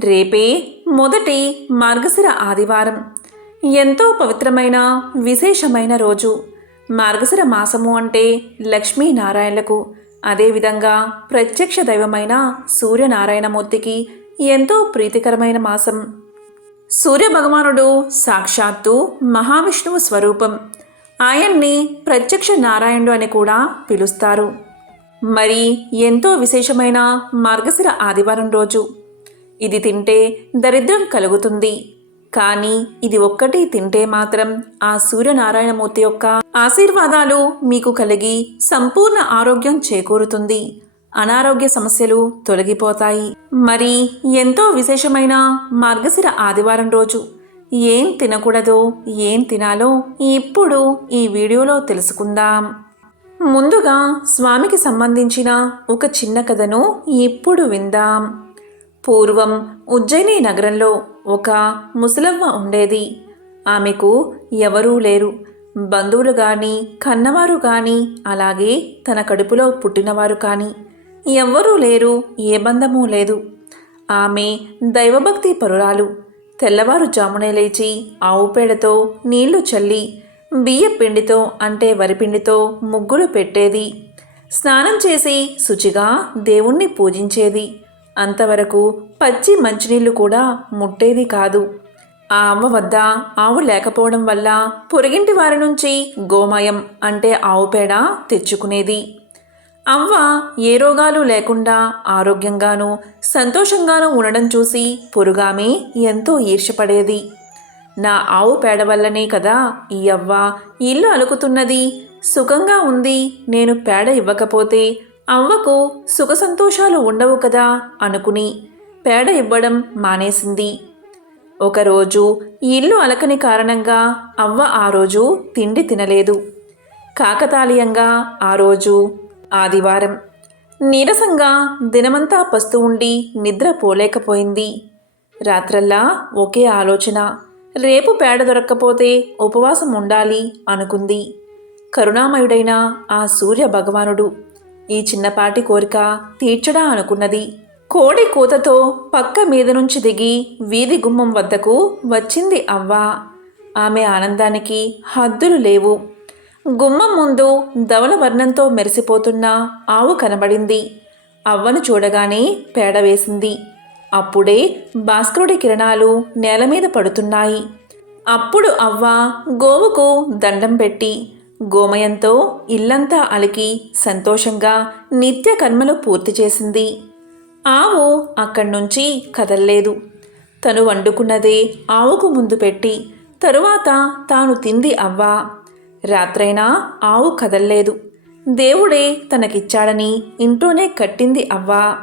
రేపే మొదటి మార్గశిర ఆదివారం. ఎంతో పవిత్రమైన విశేషమైన రోజు. మార్గశిర మాసము అంటే లక్ష్మీనారాయణలకు. అదేవిధంగా ప్రత్యక్ష దైవమైన సూర్యనారాయణమూర్తికి ఎంతో ప్రీతికరమైన మాసం. సూర్య భగవానుడు సాక్షాత్తు మహావిష్ణువు స్వరూపం. ఆయన్ని ప్రత్యక్ష నారాయణుడు అని కూడా పిలుస్తారు. మరి ఎంతో విశేషమైన మార్గశిర ఆదివారం రోజు. ఇది తింటే దరిద్రం కలుగుతుంది. కానీ ఇది ఒక్కటి తింటే మాత్రం ఆ సూర్యనారాయణమూర్తి యొక్క ఆశీర్వాదాలు మీకు కలిగి సంపూర్ణ ఆరోగ్యం చేకూరుతుంది. అనారోగ్య సమస్యలు తొలగిపోతాయి. మరి ఎంతో విశేషమైన మార్గశిర ఆదివారం రోజు ఏం తినకూడదో ఏం తినాలో ఇప్పుడు ఈ వీడియోలో తెలుసుకుందాం. ముందుగా స్వామికి సంబంధించిన ఒక చిన్న కథను ఇప్పుడు విందాం. పూర్వం ఉజ్జయిని నగరంలో ఒక ముసలవ్వ ఉండేది. ఆమెకు ఎవరూ లేరు. బంధువులు కానీ కన్నవారు కానీ అలాగే తన కడుపులో పుట్టినవారు కానీ ఎవ్వరూ లేరు ఏ బంధమూ లేదు. ఆమె దైవభక్తి పరురాలు. తెల్లవారుజామునే లేచి ఆవు పేడతో నీళ్ళు చల్లి బియ్య పిండితో అంటే వరిపిండితో ముగ్గులు పెట్టేది. స్నానం చేసి శుచిగా దేవుణ్ణి పూజించేది. అంతవరకు పచ్చి మంచినీళ్ళు కూడా ముట్టేది కాదు. ఆ అమ్మ వద్ద ఆవు లేకపోవడం వల్ల పొరిగింటి వారి నుంచి గోమయం అంటే ఆవు పేడ తెచ్చుకునేది. అవ్వ ఏ రోగాలు లేకుండా ఆరోగ్యంగానూ సంతోషంగానూ ఉండడం చూసి పొరుగామె ఎంతో ఈర్షపడేది నా ఆవు పేడ వల్లనే కదా ఈ అవ్వ ఇల్లు అలుకుతున్నది. సుఖంగా ఉంది నేను పేడ ఇవ్వకపోతే అవ్వకు సుఖ సంతోషాలు ఉండవు కదా అనుకుని పేడ ఇవ్వడం మానేసింది. ఒకరోజు ఇల్లు అలకని కారణంగా అవ్వ ఆ రోజు తిండి తినలేదు. కాకతాళీయంగా ఆ రోజు ఆదివారం నీరసంగా దినమంతా పస్తు ఉండి నిద్ర పోలేకపోయింది. రాత్రల్లా ఒకే ఆలోచన రేపు పేడ దొరక్కపోతే ఉపవాసం ఉండాలి అనుకుంది. కరుణామయుడైన ఆ సూర్య భగవానుడు ఈ చిన్నపాటి కోరిక తీర్చడా అనుకున్నది. కోడి కూతతో పక్క మీద నుంచి దిగి వీధి గుమ్మం వద్దకు వచ్చింది అవ్వ. ఆమె ఆనందానికి హద్దులు లేవు. గుమ్మం ముందు ధవల వర్ణంతో మెరిసిపోతున్న ఆవు కనబడింది. అవ్వను చూడగానే పేడ వేసింది. అప్పుడే భాస్కరుడి కిరణాలు నేల మీద పడుతున్నాయి. అప్పుడు అవ్వ గోవుకు దండం పెట్టి గోమయంతో ఇల్లంతా అలికి సంతోషంగా నిత్య కర్మలు పూర్తి చేసింది. ఆవు అక్కడి నుంచి కదల్లేదు. తను వండుకున్నదే ఆవుకు ముందు పెట్టి తరువాత తాను తింది అవ్వ. రాత్రైనా ఆవు కదల్లేదు. దేవుడే తనకిచ్చాడని ఇంట్లోనే కట్టింది అవ్వ.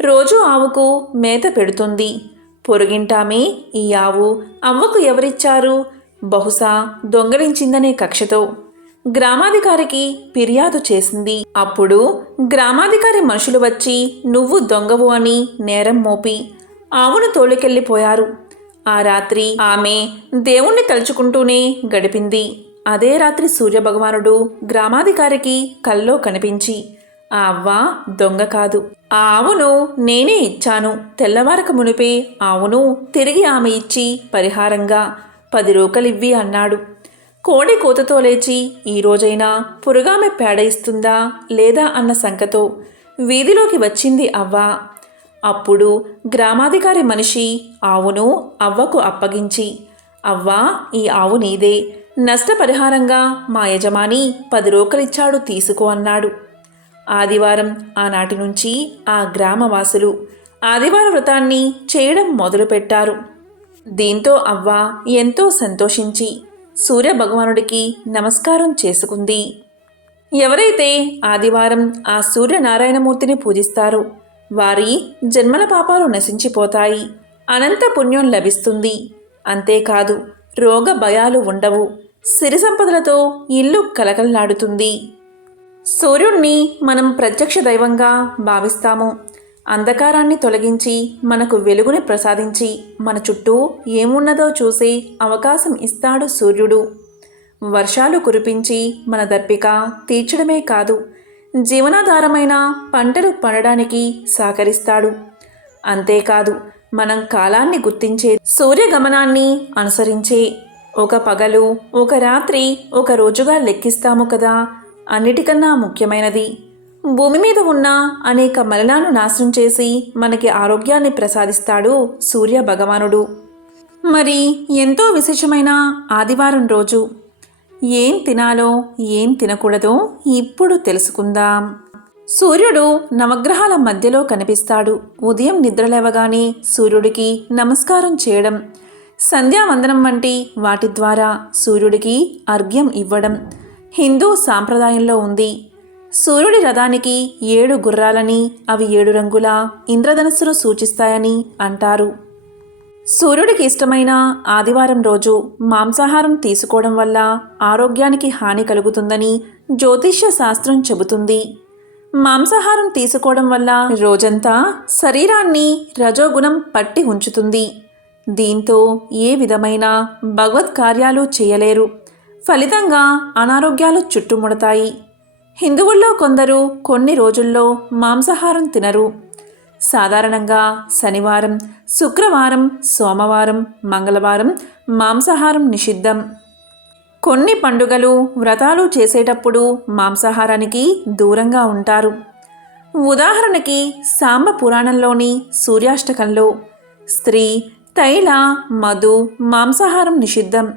రోజు ఆవుకు మేత పెడుతుంది. పొరుగింటామే ఈ ఆవు. అవ్వకు ఎవరిచ్చారు? బహుశా దొంగలించిందనే కక్షతో. గ్రామాధికారికి ఫిర్యాదు చేసింది. అప్పుడు గ్రామాధికారి మనుషులు వచ్చి నువ్వు దొంగవు అని నేరం మోపి ఆవును తోలుకెళ్ళిపోయారు. ఆ రాత్రి ఆమె దేవుణ్ణి తలుచుకుంటూనే గడిపింది. అదే రాత్రి సూర్యభగవానుడు గ్రామాధికారికి కల్లో కనిపించి ఆ అవ్వ దొంగ కాదు. ఆ ఆవును నేనే ఇచ్చాను. తెల్లవారక మునిపే ఆవును తిరిగి ఆమె ఇచ్చి పరిహారంగా పది రూకలివ్వి అన్నాడు. కోడి కూతతో లేచి ఈ రోజైనా పురుగామె పేడ ఇస్తుందా లేదా అన్న శంకతో వీధిలోకి వచ్చింది అవ్వ. అప్పుడు గ్రామాధికారి మనిషి ఆవును అవ్వకు అప్పగించి అవ్వ ఈ ఆవు నీదే. నష్టపరిహారంగా మా యజమాని పది రోకలిచ్చాడు తీసుకో అన్నాడు. ఆదివారం ఆనాటి నుంచి ఆ గ్రామవాసులు ఆదివార వ్రతాన్ని చేయడం మొదలుపెట్టారు. దీంతో అవ్వ ఎంతో సంతోషించి సూర్య భగవానుడికి నమస్కారం చేసుకుంది. ఎవరైతే ఆదివారం ఆ సూర్యనారాయణమూర్తిని పూజిస్తారో వారి జన్మల పాపాలు నశించిపోతాయి. అనంత పుణ్యం లభిస్తుంది. అంతేకాదు రోగ భయాలు ఉండవు. సిరి సంపదలతో ఇల్లు కలకలలాడుతుంది. సూర్యుణ్ణి మనం ప్రత్యక్ష దైవంగా భావిస్తాము. అంధకారాన్ని తొలగించి మనకు వెలుగుని ప్రసాదించి మన చుట్టూ ఏమున్నదో చూసే అవకాశం ఇస్తాడు సూర్యుడు. వర్షాలు కురిపించి మన దప్పిక తీర్చడమే కాదు జీవనాధారమైన పంటలు పండడానికి సహకరిస్తాడు. అంతేకాదు మనం కాలాన్ని గుర్తించే సూర్యగమనాన్ని అనుసరించే ఒక పగలు ఒక రాత్రి ఒక రోజుగా లెక్కిస్తాము కదా అన్నిటికన్నా ముఖ్యమైనది. భూమి మీద ఉన్న అనేక మలినాలను నాశనం చేసి మనకి ఆరోగ్యాన్ని ప్రసాదిస్తాడు సూర్య భగవానుడు. మరి ఎంతో విశేషమైన ఆదివారం రోజు ఏం తినాలో ఏం తినకూడదో ఇప్పుడు తెలుసుకుందాం. సూర్యుడు నవగ్రహాల మధ్యలో కనిపిస్తాడు. ఉదయం నిద్రలేవగానే సూర్యుడికి నమస్కారం చేయడం సంధ్యావందనం వంటి వాటి ద్వారా సూర్యుడికి అర్ఘ్యం ఇవ్వడం హిందూ సాంప్రదాయంలో ఉంది. సూర్యుడి రథానికి ఏడు గుర్రాలని అవి ఏడు రంగుల ఇంద్రధనస్సును సూచిస్తాయని అంటారు. సూర్యుడికి ఇష్టమైన ఆదివారం రోజు మాంసాహారం తీసుకోవడం వల్ల ఆరోగ్యానికి హాని కలుగుతుందని జ్యోతిష్య శాస్త్రం చెబుతుంది. మాంసాహారం తీసుకోవడం వల్ల రోజంతా శరీరాన్ని రజోగుణం పట్టి ఉంచుతుంది. దీంతో ఏ విధమైన భగవత్ కార్యాలు చేయలేరు. ఫలితంగా అనారోగ్యాలు చుట్టుముడతాయి. హిందువుల్లో కొందరు కొన్ని రోజుల్లో మాంసాహారం తినరు. సాధారణంగా శనివారం శుక్రవారం సోమవారం మంగళవారం మాంసాహారం నిషిద్ధం. కొన్ని పండుగలు వ్రతాలు చేసేటప్పుడు మాంసాహారానికి దూరంగా ఉంటారు. ఉదాహరణకి సాంబ పురాణంలోని సూర్యాష్టకంలో స్త్రీ తైల మధు మాంసాహారం నిషిద్ధం.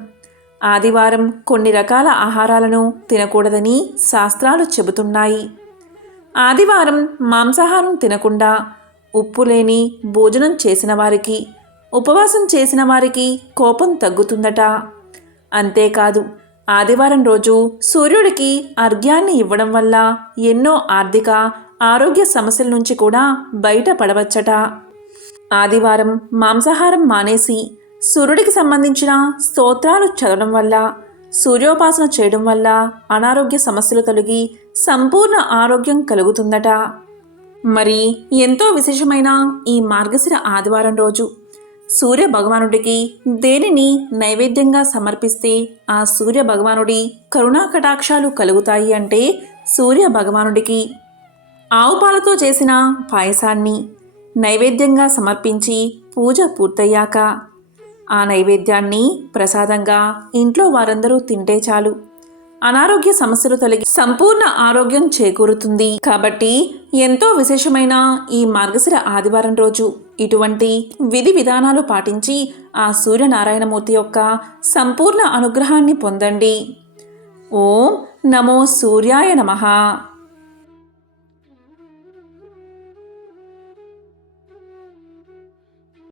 ఆదివారం కొన్ని రకాల ఆహారాలను తినకూడదని శాస్త్రాలు చెబుతున్నాయి. ఆదివారం మాంసాహారం తినకుండా ఉప్పు లేని భోజనం చేసిన వారికి ఉపవాసం చేసిన వారికి కోపం తగ్గుతుందట. అంతేకాదు ఆదివారం రోజు సూర్యుడికి అర్ఘ్యాన్ని ఇవ్వడం వల్ల ఎన్నో ఆర్థిక ఆరోగ్య సమస్యల నుంచి కూడా బయటపడవచ్చట. ఆదివారం మాంసాహారం మానేసి సూర్యుడికి సంబంధించిన స్తోత్రాలు చదవడం వల్ల సూర్యోపాసన చేయడం వల్ల అనారోగ్య సమస్యలు తొలగి సంపూర్ణ ఆరోగ్యం కలుగుతుందట. మరి ఎంతో విశేషమైన ఈ మార్గశిర ఆదివారం రోజు సూర్య భగవానుడికి దేనిని నైవేద్యంగా సమర్పిస్తే ఆ సూర్య భగవానుడి కరుణా కటాక్షాలు కలుగుతాయి అంటే సూర్య భగవానుడికి ఆవు పాలతో చేసిన పాయసాన్ని నైవేద్యంగా సమర్పించి పూజ పూర్తయ్యాక ఆ నైవేద్యాన్ని ప్రసాదంగా ఇంట్లో వారందరూ తింటే చాలు. అనారోగ్య సమస్యలు తొలగి సంపూర్ణ ఆరోగ్యం చేకూరుతుంది. కాబట్టి ఎంతో విశేషమైన ఈ మార్గశిర ఆదివారం రోజు ఇటువంటి విధి విధానాలు పాటించి ఆ సూర్యనారాయణమూర్తి యొక్క సంపూర్ణ అనుగ్రహాన్ని పొందండి. ఓం నమో సూర్యాయ నమః.